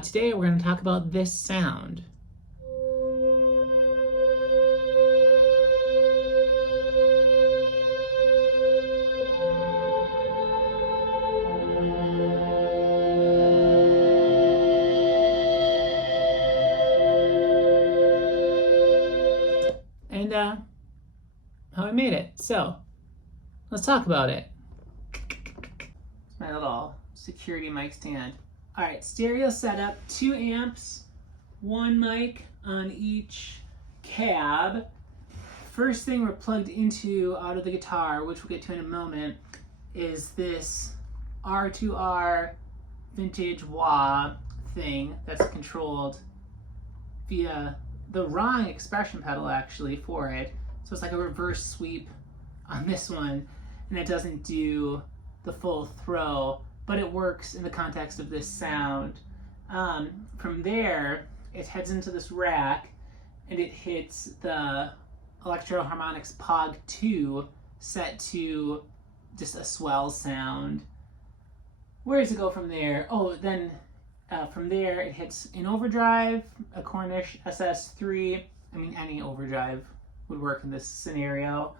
Today we're going to talk about this sound. And how I made it. So let's talk about it. My little security mic stand. All right, stereo setup, 2 amps, 1 mic on each cab. First thing we're plugged into out of the guitar, which we'll get to in a moment, is this R2R vintage wah thing that's controlled via the wrong expression pedal actually for it. So it's like a reverse sweep on this one, and it doesn't do the full throw, but it works in the context of this sound. From there, it heads into this rack and it hits the Electro Harmonix POG 2 set to just a swell sound. Where does it go from there? Oh, then from there it hits an overdrive, a Cornish SS3. I mean, any overdrive would work in this scenario.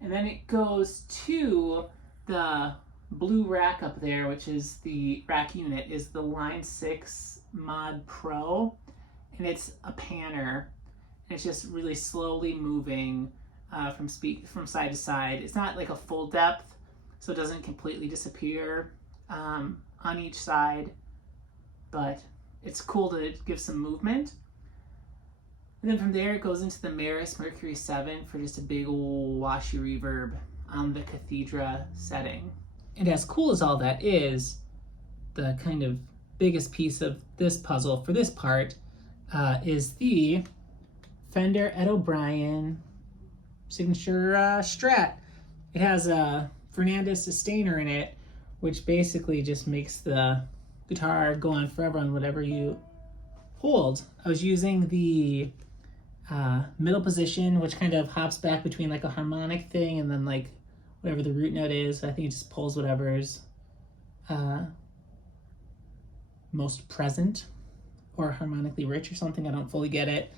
And then it goes to the blue rack up there, which is the rack unit, is the Line 6 Mod Pro, and it's a panner. And it's just really slowly moving from side to side. It's not like a full depth, so it doesn't completely disappear on each side, but it's cool to give some movement. And then from there it goes into the Maris Mercury 7 for just a big old washy reverb on the Cathedra setting. And as cool as all that is, the kind of biggest piece of this puzzle for this part is the Fender Ed O'Brien Signature Strat. It has a Fernandez Sustainer in it, which basically just makes the guitar go on forever on whatever you hold. I was using the middle position, which kind of hops back between like a harmonic thing and then like whatever the root note is. I think it just pulls whatever's most present or harmonically rich or something. I don't fully get it.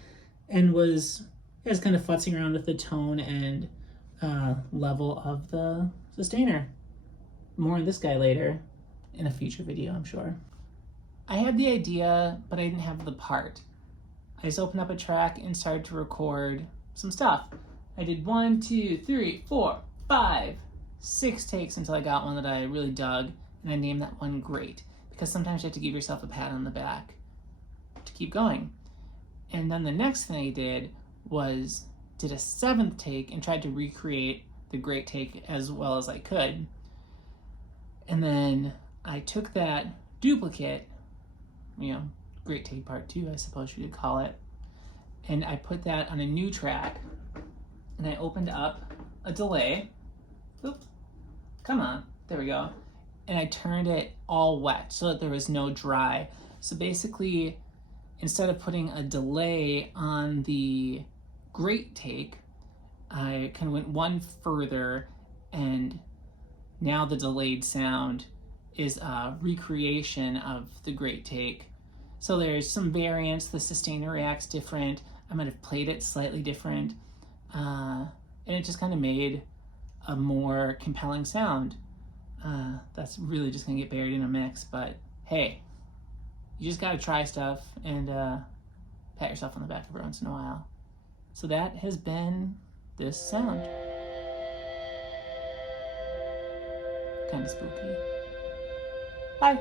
And was kind of futzing around with the tone and level of the Sustainer. More on this guy later in a future video, I'm sure. I had the idea, but I didn't have the part. I just opened up a track and started to record some stuff. I did 1, 2, 3, 4, 5, 6 takes until I got one that I really dug, and I named that one Great, because sometimes you have to give yourself a pat on the back to keep going. And then the next thing I did was did a 7th take and tried to recreate the Great take as well as I could. And then I took that duplicate, Great Take Part 2, I suppose you could call it, and I put that on a new track, and I opened up a delay. Oop, come on, there we go. And I turned it all wet so that there was no dry. So basically, instead of putting a delay on the Great Take, I kind of went one further, and now the delayed sound is a recreation of the Great Take. So there's some variance, the Sustainer reacts different, I might have played it slightly different, and it just kind of made a more compelling sound. That's really just gonna get buried in a mix, but hey, you just gotta try stuff and pat yourself on the back every once in a while. So that has been this sound. Kind of spooky. Bye.